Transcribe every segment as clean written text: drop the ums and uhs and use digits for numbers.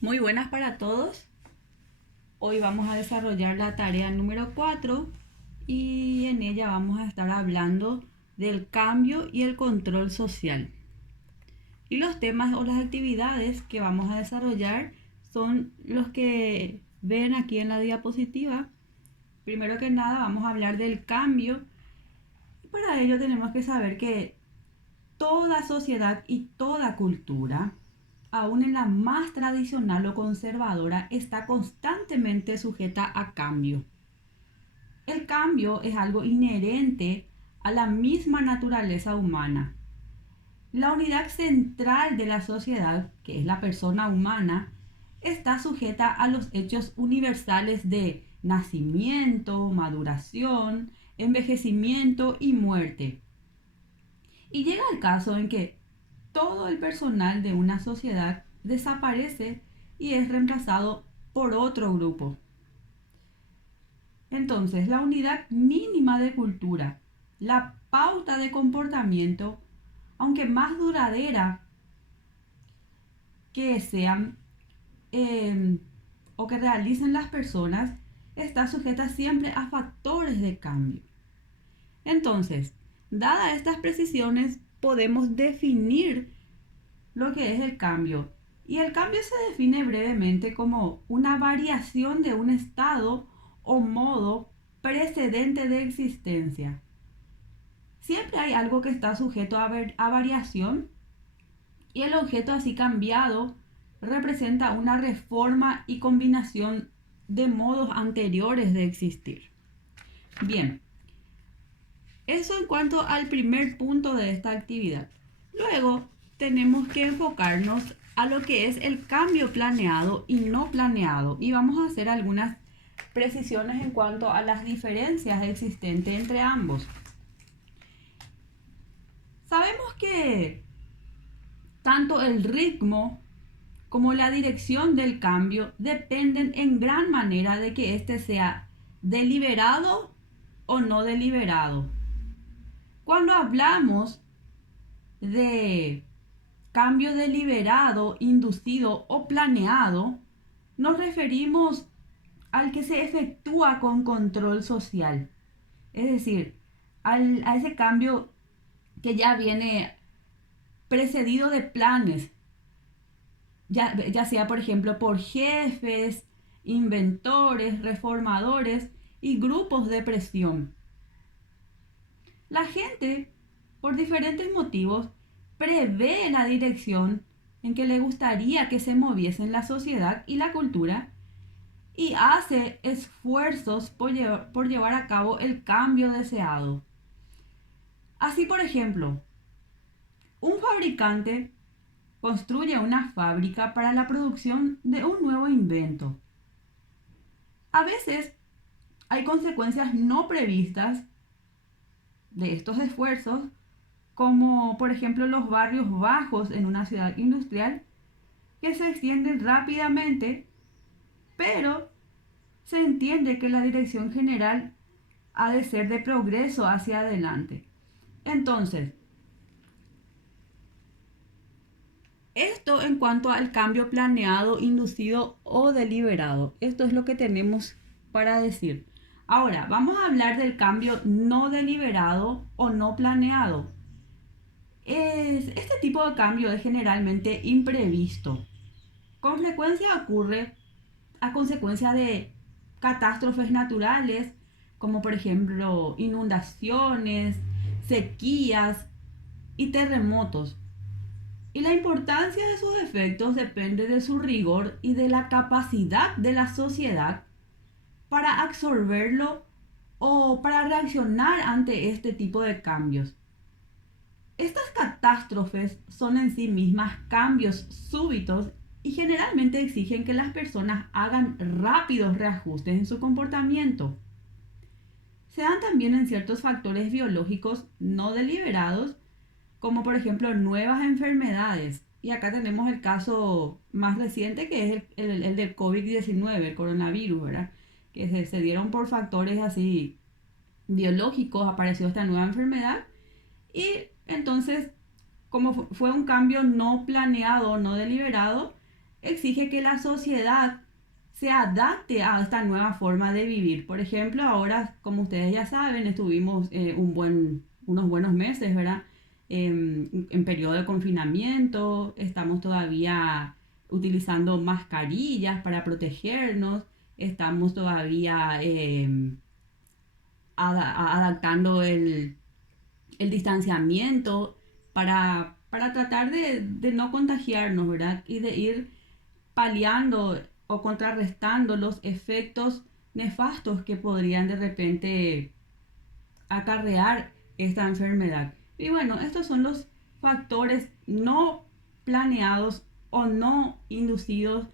Muy buenas para todos. Hoy vamos a desarrollar la tarea número 4 y en ella vamos a estar hablando del cambio y el control social. Y los temas o las actividades que vamos a desarrollar son los que ven aquí en la diapositiva. Primero que nada vamos a hablar del cambio y para ello tenemos que saber que toda sociedad y toda cultura, aún en la más tradicional o conservadora, está constantemente sujeta a cambio. El cambio es algo inherente a la misma naturaleza humana. La unidad central de la sociedad, que es la persona humana, está sujeta a los hechos universales de nacimiento, maduración, envejecimiento y muerte. Y llega el caso en que todo el personal de una sociedad desaparece y es reemplazado por otro grupo. Entonces, la unidad mínima de cultura, la pauta de comportamiento, aunque más duradera que sean o que realicen las personas, está sujeta siempre a factores de cambio. Entonces, dadas estas precisiones, podemos definir lo que es el cambio. Y el cambio se define brevemente como una variación de un estado o modo precedente de existencia. Siempre hay algo que está sujeto a variación y el objeto así cambiado representa una reforma y combinación de modos anteriores de existir. Bien, eso en cuanto al primer punto de esta actividad. Luego tenemos que enfocarnos a lo que es el cambio planeado y no planeado y vamos a hacer algunas precisiones en cuanto a las diferencias existentes entre ambos. Sabemos que tanto el ritmo como la dirección del cambio dependen en gran manera de que éste sea deliberado o no deliberado. Cuando hablamos de cambio deliberado, inducido o planeado, nos referimos al que se efectúa con control social. Es decir, a ese cambio que ya viene precedido de planes, ya sea por ejemplo por jefes, inventores, reformadores y grupos de presión. La gente, por diferentes motivos, prevé la dirección en que le gustaría que se moviesen la sociedad y la cultura y hace esfuerzos por llevar a cabo el cambio deseado. Así, por ejemplo, un fabricante construye una fábrica para la producción de un nuevo invento. A veces hay consecuencias no previstas de estos esfuerzos, como por ejemplo los barrios bajos en una ciudad industrial que se extienden rápidamente, pero se entiende que la dirección general ha de ser de progreso hacia adelante. Entonces, esto en cuanto al cambio planeado, inducido o deliberado. Esto es lo que tenemos para decir. Ahora, vamos a hablar del cambio no deliberado o no planeado. Este tipo de cambio es generalmente imprevisto. Con frecuencia ocurre a consecuencia de catástrofes naturales, como por ejemplo inundaciones, sequías y terremotos. Y la importancia de sus efectos depende de su rigor y de la capacidad de la sociedad para absorberlo o para reaccionar ante este tipo de cambios. Estas catástrofes son en sí mismas cambios súbitos y generalmente exigen que las personas hagan rápidos reajustes en su comportamiento. Se dan también en ciertos factores biológicos no deliberados, como por ejemplo nuevas enfermedades. Y acá tenemos el caso más reciente que es el del COVID-19, el coronavirus, ¿verdad? Que se dieron por factores así biológicos, apareció esta nueva enfermedad y entonces, como fue un cambio no planeado, no deliberado, exige que la sociedad se adapte a esta nueva forma de vivir. Por ejemplo, ahora, como ustedes ya saben, estuvimos unos buenos meses, ¿verdad? En periodo de confinamiento, estamos todavía utilizando mascarillas para protegernos, estamos todavía adaptando el distanciamiento para tratar de no contagiarnos, ¿verdad? Y de ir paliando o contrarrestando los efectos nefastos que podrían de repente acarrear esta enfermedad. Y bueno, estos son los factores no planeados o no inducidos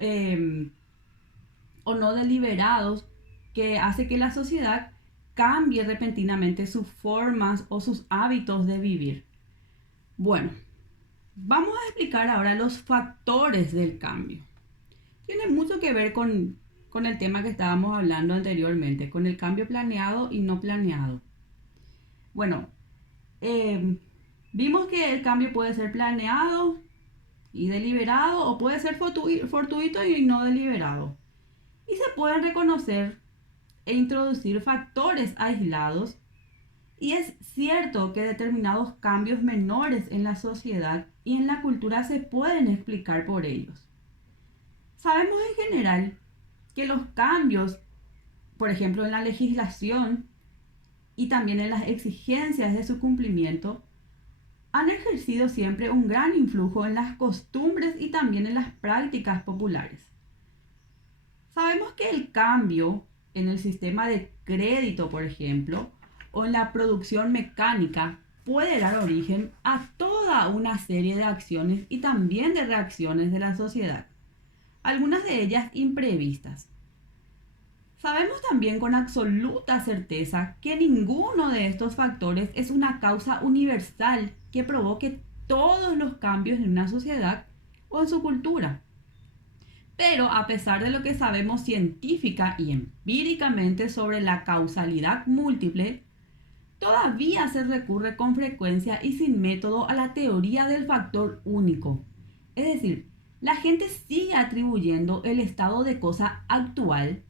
eh, o no deliberados que hace que la sociedad cambie repentinamente sus formas o sus hábitos de vivir. Bueno, vamos a explicar ahora los factores del cambio. Tiene mucho que ver con el tema que estábamos hablando anteriormente, con el cambio planeado y no planeado. Bueno, vimos que el cambio puede ser planeado y deliberado o puede ser fortuito y no deliberado. Y se pueden reconocer e introducir factores aislados. Y es cierto que determinados cambios menores en la sociedad y en la cultura se pueden explicar por ellos. Sabemos en general que los cambios, por ejemplo, en la legislación y también en las exigencias de su cumplimiento, han ejercido siempre un gran influjo en las costumbres y también en las prácticas populares. Sabemos que el cambio en el sistema de crédito, por ejemplo, o en la producción mecánica puede dar origen a toda una serie de acciones y también de reacciones de la sociedad, algunas de ellas imprevistas. Sabemos también con absoluta certeza que ninguno de estos factores es una causa universal que provoque todos los cambios en una sociedad o en su cultura. Pero a pesar de lo que sabemos científica y empíricamente sobre la causalidad múltiple, todavía se recurre con frecuencia y sin método a la teoría del factor único. Es decir, la gente sigue atribuyendo el estado de cosa actual,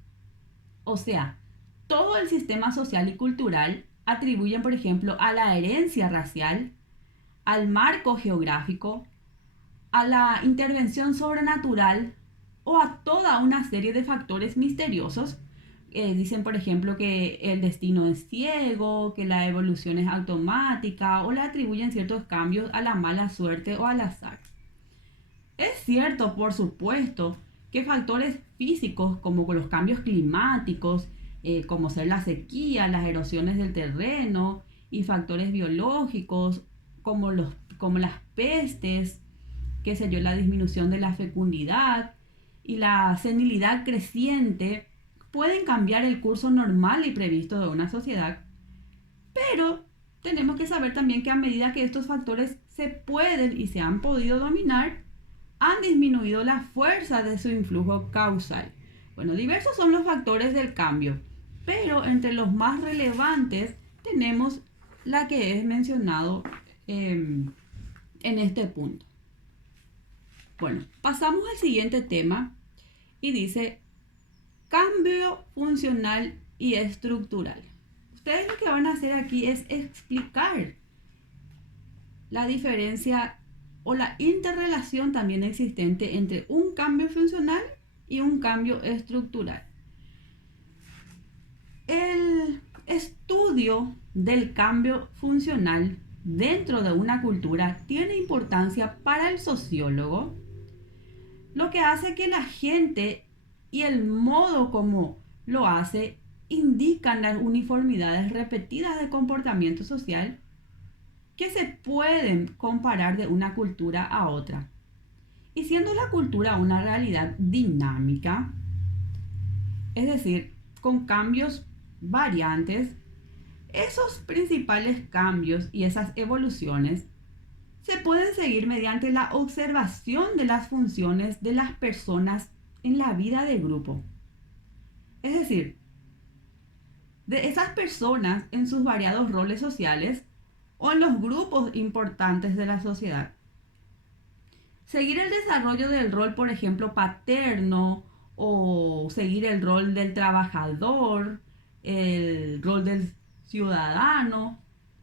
o sea, todo el sistema social y cultural atribuyen, por ejemplo, a la herencia racial, al marco geográfico, a la intervención sobrenatural o a toda una serie de factores misteriosos. Dicen, por ejemplo, que el destino es ciego, que la evolución es automática o le atribuyen ciertos cambios a la mala suerte o al azar. Es cierto, por supuesto, que factores físicos como los cambios climáticos, como ser la sequía, las erosiones del terreno, y factores biológicos como las pestes, qué sé yo, la disminución de la fecundidad y la senilidad creciente, pueden cambiar el curso normal y previsto de una sociedad, pero tenemos que saber también que a medida que estos factores se pueden y se han podido dominar, han disminuido la fuerza de su influjo causal. Bueno, diversos son los factores del cambio, pero entre los más relevantes tenemos la que es mencionado en este punto. Bueno, pasamos al siguiente tema y dice cambio funcional y estructural. Ustedes lo que van a hacer aquí es explicar la diferencia o la interrelación también existente entre un cambio funcional y un cambio estructural. El estudio del cambio funcional dentro de una cultura tiene importancia para el sociólogo, lo que hace que la gente y el modo como lo hace indican las uniformidades repetidas de comportamiento social que se pueden comparar de una cultura a otra. Y siendo la cultura una realidad dinámica, es decir, con cambios variantes, esos principales cambios y esas evoluciones se pueden seguir mediante la observación de las funciones de las personas en la vida de grupo. Es decir, de esas personas en sus variados roles sociales o en los grupos importantes de la sociedad. Seguir el desarrollo del rol, por ejemplo, paterno, o seguir el rol del trabajador, el rol del ciudadano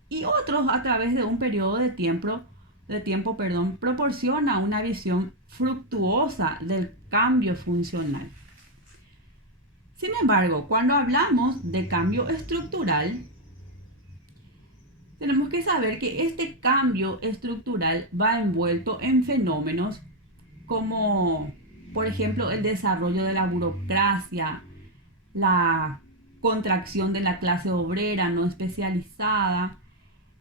y otros a través de un periodo de tiempo, proporciona una visión fructuosa del cambio funcional. Sin embargo, cuando hablamos de cambio estructural, tenemos que saber que este cambio estructural va envuelto en fenómenos como, por ejemplo, el desarrollo de la burocracia, la contracción de la clase obrera no especializada,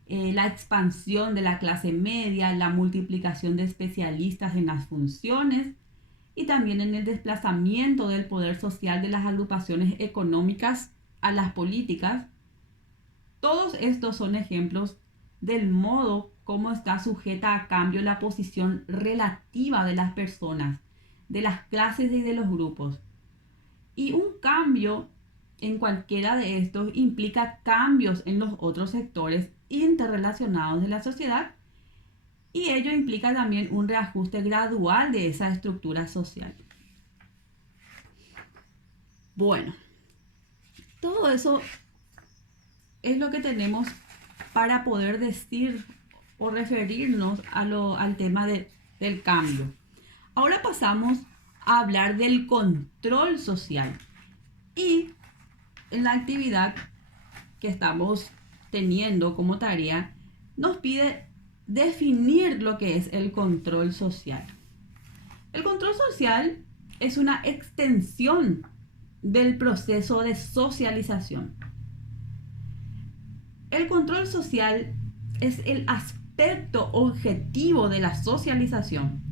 la expansión de la clase media, la multiplicación de especialistas en las funciones y también en el desplazamiento del poder social de las agrupaciones económicas a las políticas. Todos estos son ejemplos del modo como está sujeta a cambio la posición relativa de las personas, de las clases y de los grupos. Y un cambio en cualquiera de estos implica cambios en los otros sectores interrelacionados de la sociedad, y ello implica también un reajuste gradual de esa estructura social. Bueno, todo eso es lo que tenemos para poder decir o referirnos al tema del cambio. Ahora pasamos a hablar del control social. Y en la actividad que estamos teniendo como tarea, nos pide definir lo que es el control social. El control social es una extensión del proceso de socialización. El control social es el aspecto objetivo de la socialización.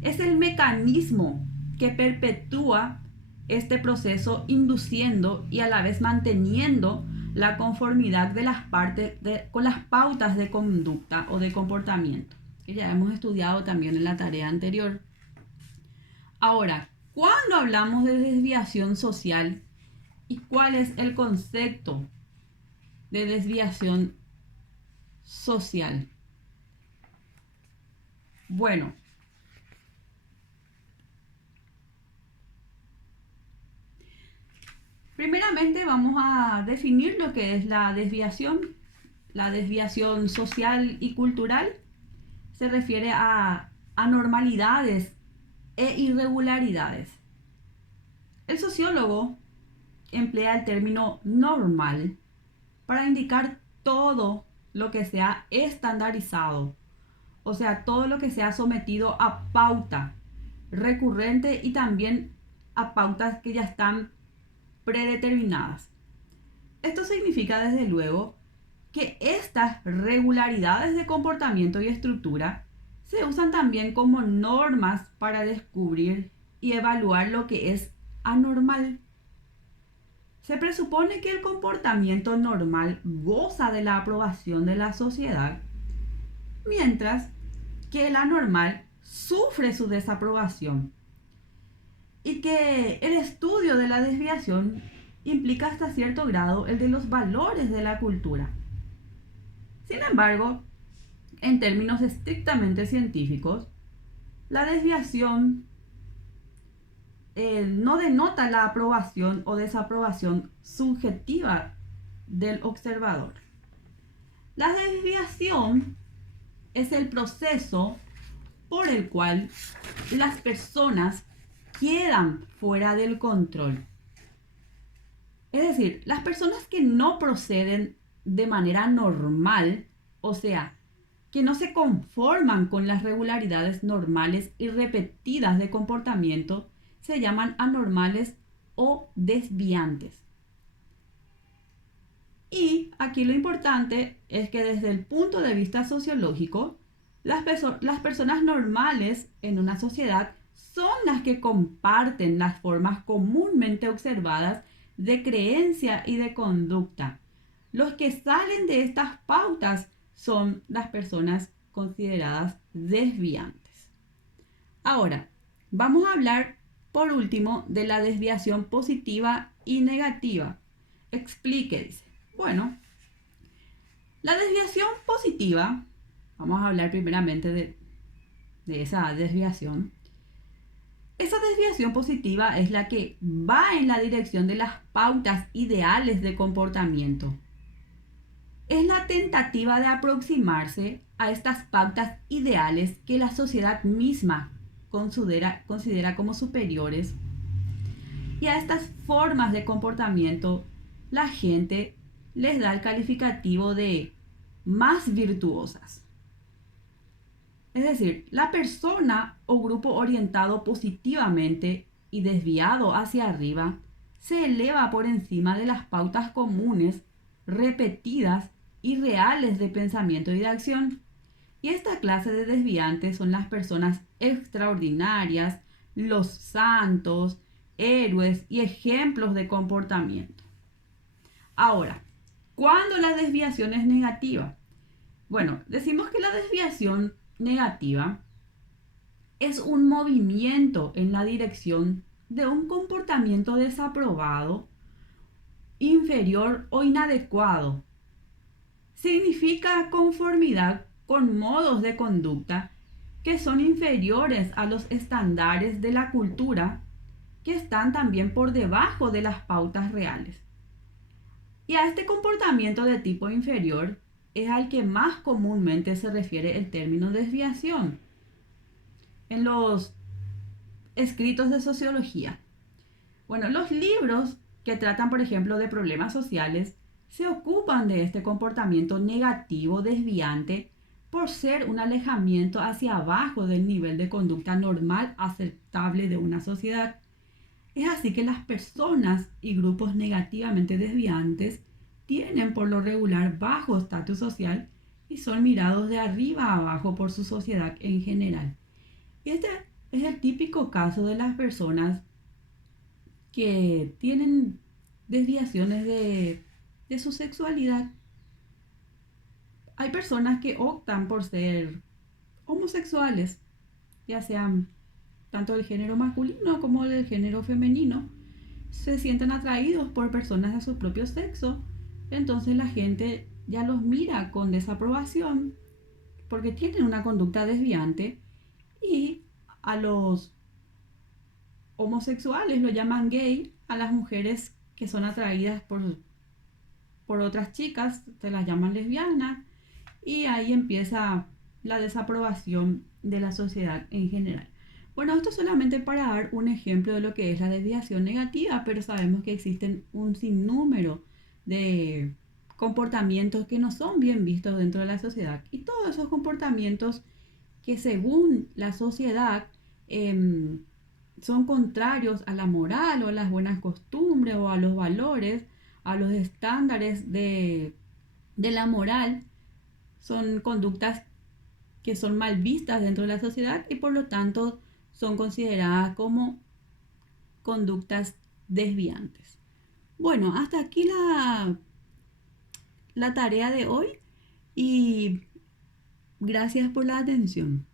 Es el mecanismo que perpetúa este proceso, induciendo y a la vez manteniendo la conformidad de las partes con las pautas de conducta o de comportamiento, que ya hemos estudiado también en la tarea anterior. Ahora, cuando hablamos de desviación social, ¿y cuál es el concepto de desviación social? Bueno, primeramente vamos a definir lo que es la desviación. La desviación social y cultural se refiere a anormalidades e irregularidades. El sociólogo emplea el término normal para indicar todo lo que sea estandarizado, o sea, todo lo que sea sometido a pauta recurrente y también a pautas que ya están predeterminadas. Esto significa, desde luego, que estas regularidades de comportamiento y estructura se usan también como normas para descubrir y evaluar lo que es anormal. Se presupone que el comportamiento normal goza de la aprobación de la sociedad, mientras que el anormal sufre su desaprobación, y que el estudio de la desviación implica hasta cierto grado el de los valores de la cultura. Sin embargo, en términos estrictamente científicos, la desviación no denota la aprobación o desaprobación subjetiva del observador. La desviación es el proceso por el cual las personas quedan fuera del control. Es decir, las personas que no proceden de manera normal, o sea, que no se conforman con las regularidades normales y repetidas de comportamiento, se llaman anormales o desviantes. Y aquí lo importante es que desde el punto de vista sociológico, las personas normales en una sociedad son las que comparten las formas comúnmente observadas de creencia y de conducta. Los que salen de estas pautas son las personas consideradas desviantes. Ahora, vamos a hablar por último de la desviación positiva y negativa. Explique, dice. Bueno, la desviación positiva, vamos a hablar primeramente de esa desviación. Esa desviación positiva es la que va en la dirección de las pautas ideales de comportamiento. Es la tentativa de aproximarse a estas pautas ideales que la sociedad misma considera como superiores. Y a estas formas de comportamiento la gente les da el calificativo de más virtuosas. Es decir, la persona o grupo orientado positivamente y desviado hacia arriba se eleva por encima de las pautas comunes, repetidas y reales de pensamiento y de acción. Y esta clase de desviantes son las personas extraordinarias, los santos, héroes y ejemplos de comportamiento. Ahora, ¿cuándo la desviación es negativa? Bueno, decimos que la desviación negativa es un movimiento en la dirección de un comportamiento desaprobado, inferior o inadecuado. Significa conformidad con modos de conducta que son inferiores a los estándares de la cultura, que están también por debajo de las pautas reales. Y a este comportamiento de tipo inferior es al que más comúnmente se refiere el término desviación en los escritos de sociología. Bueno, los libros que tratan, por ejemplo, de problemas sociales se ocupan de este comportamiento negativo desviante por ser un alejamiento hacia abajo del nivel de conducta normal aceptable de una sociedad. Es así que las personas y grupos negativamente desviantes tienen por lo regular bajo estatus social y son mirados de arriba a abajo por su sociedad en general. Y este es el típico caso de las personas que tienen desviaciones de su sexualidad. Hay personas que optan por ser homosexuales, ya sean tanto del género masculino como del género femenino. Se sienten atraídos por personas de su propio sexo, entonces la gente ya los mira con desaprobación porque tienen una conducta desviante, y a los homosexuales lo llaman gay, a las mujeres que son atraídas por otras chicas se las llaman lesbianas, y ahí empieza la desaprobación de la sociedad en general. Bueno, esto solamente para dar un ejemplo de lo que es la desviación negativa, pero sabemos que existen un sinnúmero de comportamientos que no son bien vistos dentro de la sociedad, y todos esos comportamientos que según la sociedad son contrarios a la moral o a las buenas costumbres o a los valores, a los estándares de la moral, son conductas que son mal vistas dentro de la sociedad y por lo tanto son consideradas como conductas desviantes. Bueno, hasta aquí la tarea de hoy y gracias por la atención.